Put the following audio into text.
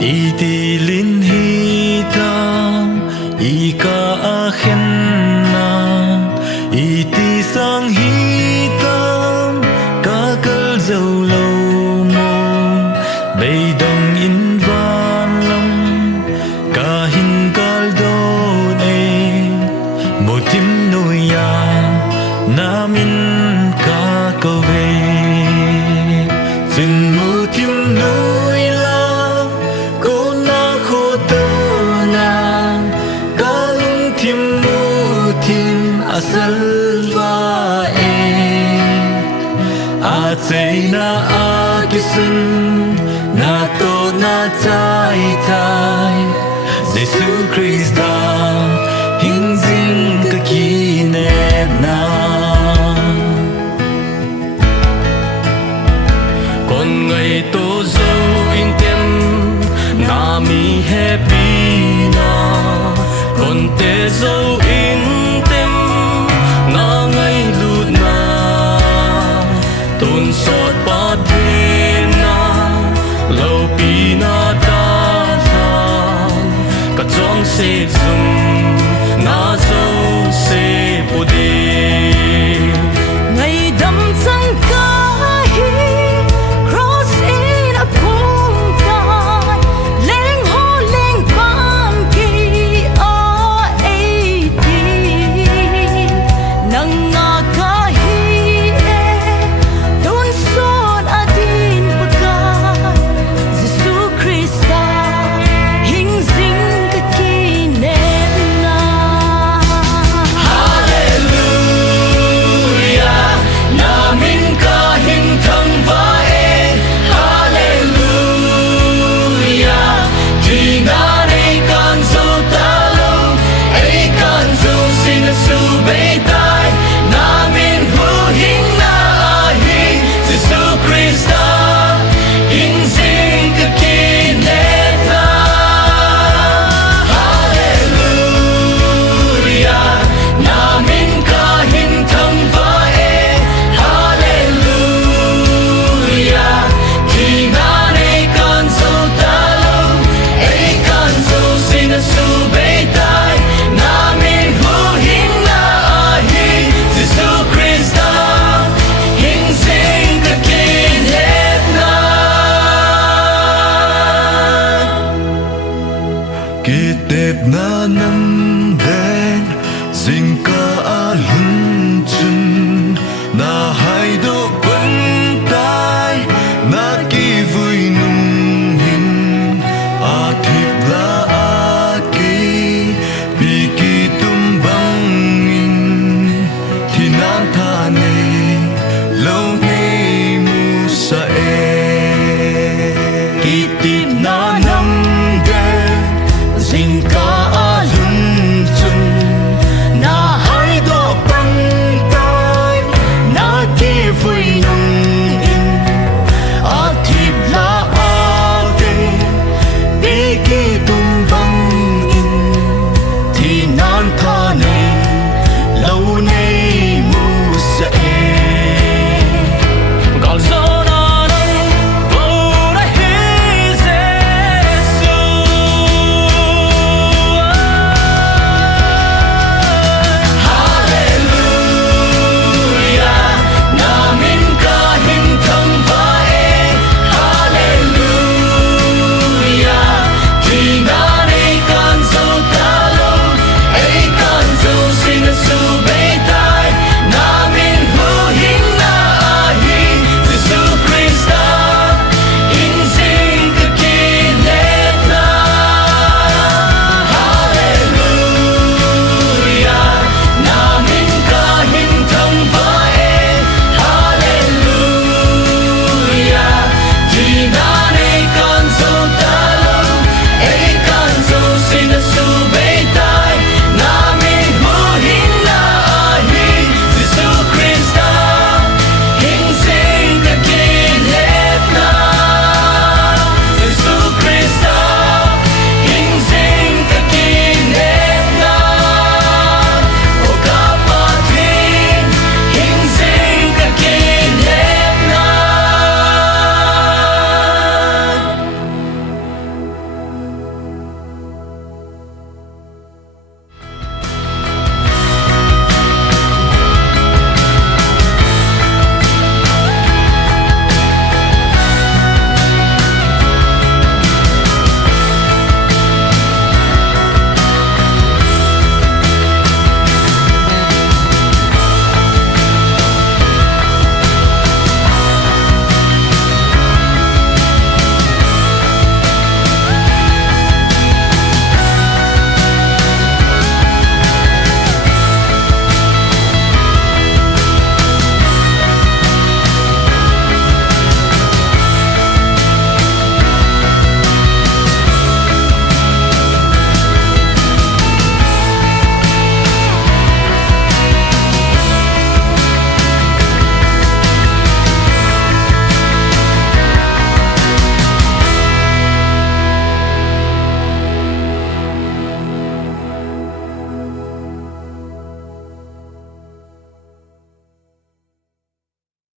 Itilin hitam ika akhen na iti sang hitam kakal dâu lâu mo bay dong in van lam ka hin kal don e mo tim nuya namin ka kave sin mo tim nuy la ko na kho to na kalung tim mo tim asal va e a tsay na akisun na to na tai tai Giêsu Christa hình dinh ka kinet na con ngày to zo in tem na mi happy na con te zo in tem na ngày lut na tôn sot pa de na lâu pi na ta than ka chong se zum na zo se pu de ngày đâm chân ca hi cross in a phung tai leng ho leng pan ki a e ti nang nga ka hi e don son adin pagkat Giêsu Christa hình dinh ka kinet na Hallelujah, namin kahing thang vae. Hallelujah, kinganay kanso talo, ay kanso sinasubay tay. Namin huhing na ahing Giêsu Christa, hinsing kakinet na. Hallelujah, namin kahing thang vae. Hallelujah, kinganay kanso talo, ay kanso sinasubay tay. Namin huhing na ahing Giêsu Christa, hinsing kakinet na. kitep na nam den sing ka alun chun na hai do ban tai na ki vu